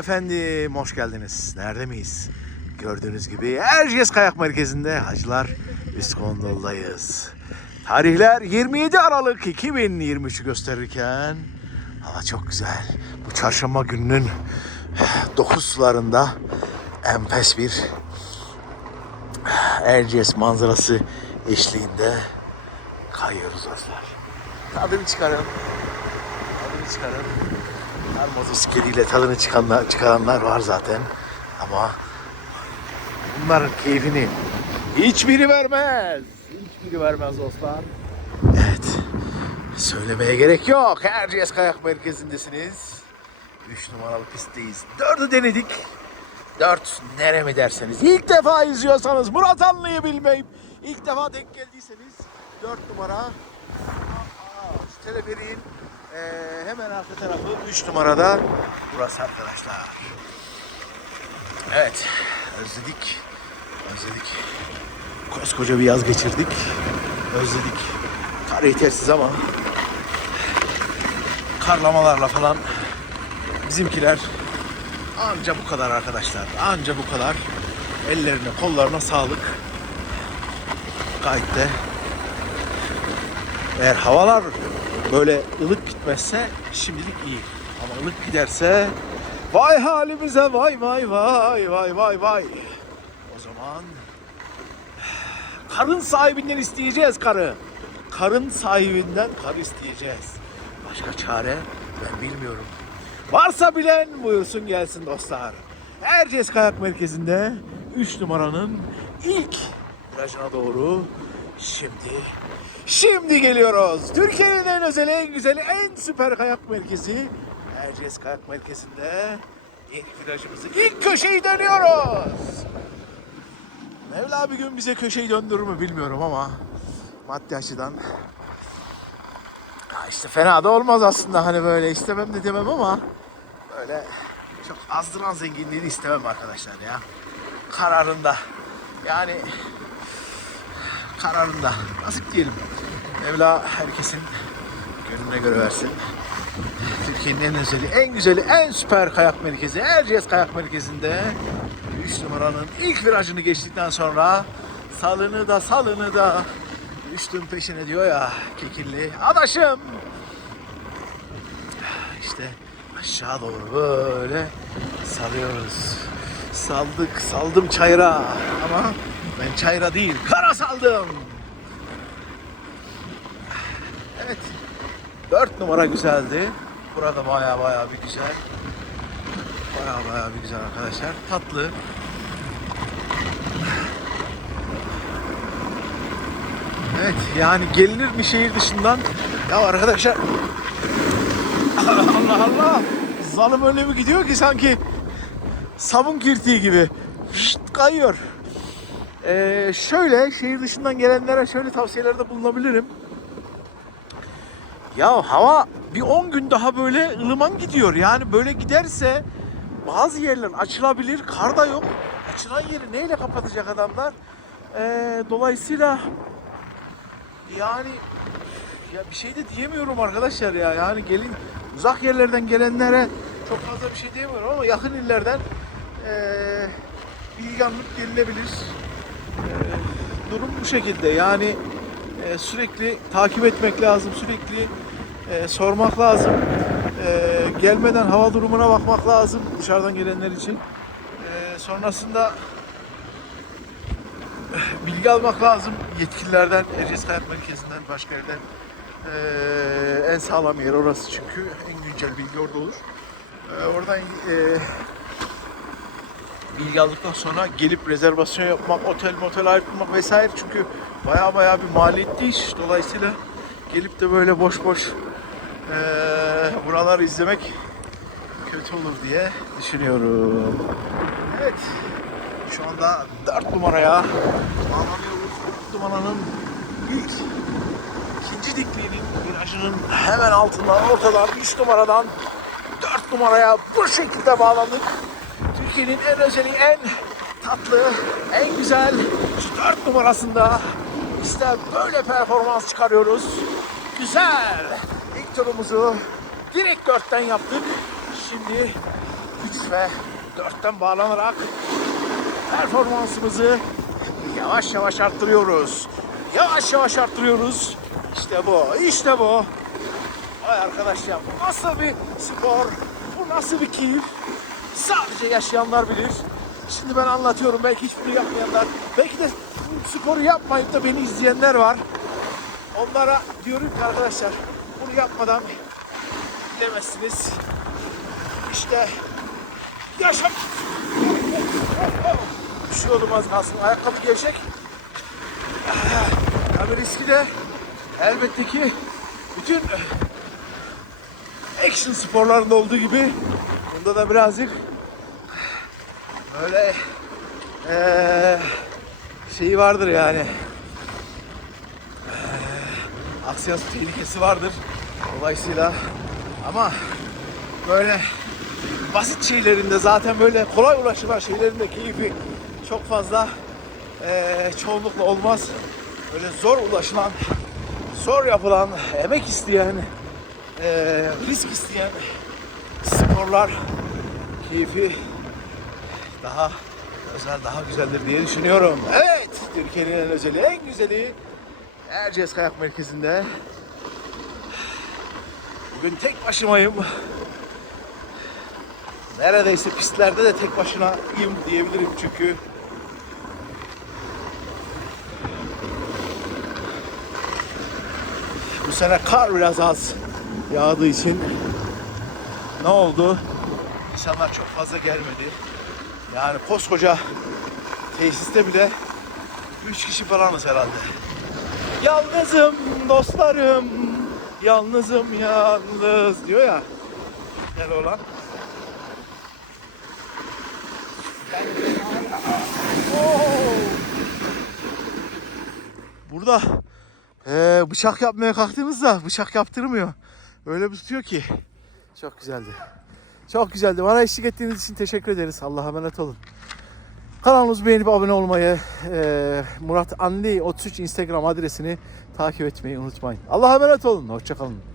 Efendim hoş geldiniz. Nerede miyiz? Gördüğünüz gibi Erciyes Kayak Merkezi'nde Hacılar Üst Kondol'dayız. Tarihler 27 Aralık 2023'ü gösterirken hava çok güzel. Bu çarşamba gününün 9 sularında enfes bir Erciyes manzarası eşliğinde kayıyoruz dostlar. Tadını çıkarın. Tadını çıkarın. Her motosikletiyle tadını çıkanlar, çıkaranlar var zaten. Ama bunların keyfini hiçbiri vermez. Hiçbiri vermez dostlar. Evet. Söylemeye gerek yok. Erciyes Kayak Merkezi'ndesiniz. 3 numaralı pistteyiz. 4'ü denedik. 4 nere mi derseniz. İlk defa izliyorsanız Murat Anlı'yı bilmeyip ilk defa denk geldiyseniz 4 numara teleferiğin eee, hemen arka tarafı 3 numarada burası arkadaşlar. Evet özledik. Özledik. Koskoca bir yaz geçirdik. Özledik. Kar yetersiz ama karlamalarla falan bizimkiler anca bu kadar arkadaşlar. Anca bu kadar. Ellerine kollarına sağlık. Gayet de eğer havalar böyle ılık gitmezse şimdilik iyi. Ama ılık giderse vay halimize vay vay vay vay vay vay. O zaman karın sahibinden isteyeceğiz karı. Karın sahibinden kar isteyeceğiz. Başka çare ben bilmiyorum. Varsa bilen buyursun gelsin dostlar. Erciyes Kayak Merkezi'nde 3 numaranın ilk virajına doğru şimdi şimdi geliyoruz. Türkiye'nin en özel, en güzel, en süper kayak merkezi Erciyes Kayak Merkezi'nde ilk virajımızı, ilk köşeyi dönüyoruz. Mevla bir gün bize köşeyi döndürür mü bilmiyorum ama maddi açıdan ya işte fena da olmaz aslında hani böyle istemem de demem ama böyle çok azdıran zenginliğini istemem arkadaşlar ya. Kararında. Yani kararında. Nasip diyelim. Mevla herkesin gönlüne göre versin. Türkiye'nin en özeli, en güzeli, en süper kayak merkezi Erciyes Kayak Merkezi'nde 3 numaranın ilk virajını geçtikten sonra salını da salını da düştüm peşine diyor ya Kekilli. Adaşım işte aşağı doğru böyle salıyoruz. Saldık, saldım çayıra ama ben çayıra değil, kara saldım. Evet, dört numara güzeldi. Burada baya baya bir güzel. Baya baya bir güzel arkadaşlar. Tatlı. Evet yani gelinir mi şehir dışından? Ya arkadaşlar Allah Allah. Zalım öyle bir gidiyor ki sanki sabun kirtiği gibi. Şşt, kayıyor. Ee, şöyle şehir dışından gelenlere şöyle tavsiyelerde bulunabilirim. Ya hava bir 10 gün daha böyle ılıman gidiyor. Yani böyle giderse bazı yerler açılabilir. Kar da yok. Açılan yeri neyle kapatacak adamlar? Ee, dolayısıyla yani ya bir şey de diyemiyorum arkadaşlar ya. Yani gelin uzak yerlerden gelenlere çok fazla bir şey diyemiyorum ama yakın illerden eee bilganlık gelinebilir. Eee, durum bu şekilde. Yani eee, sürekli takip etmek lazım. Sürekli eee, sormak lazım. Eee, gelmeden hava durumuna bakmak lazım dışarıdan gelenler için. Sonrasında bilgi almak lazım yetkililerden, Erciyes Kayak Merkezi'nden, başka yerden. Ee, en sağlam yer orası çünkü en güncel bilgi orada olur. Ee, oradan e, bilgi aldıktan sonra gelip rezervasyon yapmak, otel motel ayırtmak vesaire çünkü baya baya bir maliyetli iş. Dolayısıyla gelip de böyle boş boş e, buraları izlemek kötü olur diye düşünüyorum. Evet. Şu anda 4 numaraya bağlanıyoruz. 4 numaranın ilk ikinci dikliğinin virajının hemen altından ortadan 3 numaradan 4 numaraya bu şekilde bağlandık. Türkiye'nin en özeli, en tatlı, en güzel şu 4 numarasında işte böyle performans çıkarıyoruz. Güzel. İlk turumuzu direkt 4'ten yaptık. Şimdi 3 ve 4'ten bağlanarak performansımızı yavaş yavaş arttırıyoruz. Yavaş yavaş arttırıyoruz. İşte bu, işte bu. Vay arkadaş ya bu nasıl bir spor, bu nasıl bir keyif. Sadece yaşayanlar bilir. Şimdi ben anlatıyorum belki hiçbirini yapmayanlar, belki de sporu yapmayıp da beni izleyenler var. Onlara diyorum ki arkadaşlar bunu yapmadan bilemezsiniz. İşte yaşam. Düşüyordum az kalsın. Ayakkabı gevşek. Tabii riski de elbette ki bütün action sporlarında olduğu gibi bunda da birazcık böyle eee şeyi vardır yani. Eee, aksiyon tehlikesi vardır. Dolayısıyla ama böyle basit şeylerinde zaten böyle kolay ulaşılan şeylerin de keyfi çok fazla eee, çoğunlukla olmaz. Böyle zor ulaşılan, zor yapılan, emek isteyen, eee, risk isteyen sporlar keyfi daha özel, daha güzeldir diye düşünüyorum. Evet, Türkiye'nin en özeli, en güzeli Erciyes Kayak Merkezi'nde. Bugün tek başımayım. Neredeyse pistlerde de tek başınayım diyebilirim çünkü bu sene kar biraz az yağdığı için ne oldu? İnsanlar çok fazla gelmedi. Yani koskoca tesiste bile 3 kişi falanız herhalde. Yalnızım dostlarım, yalnızım yalnız diyor ya. Gel olan. Burada eee, bıçak yapmaya kalktığımızda bıçak yaptırmıyor. Öyle bir tutuyor ki. Çok güzeldi. Çok güzeldi. Bana eşlik ettiğiniz için teşekkür ederiz. Allah'a emanet olun. Kanalımızı beğenip abone olmayı, eee, Murat Anli 33 Instagram adresini takip etmeyi unutmayın. Allah'a emanet olun. Hoşçakalın.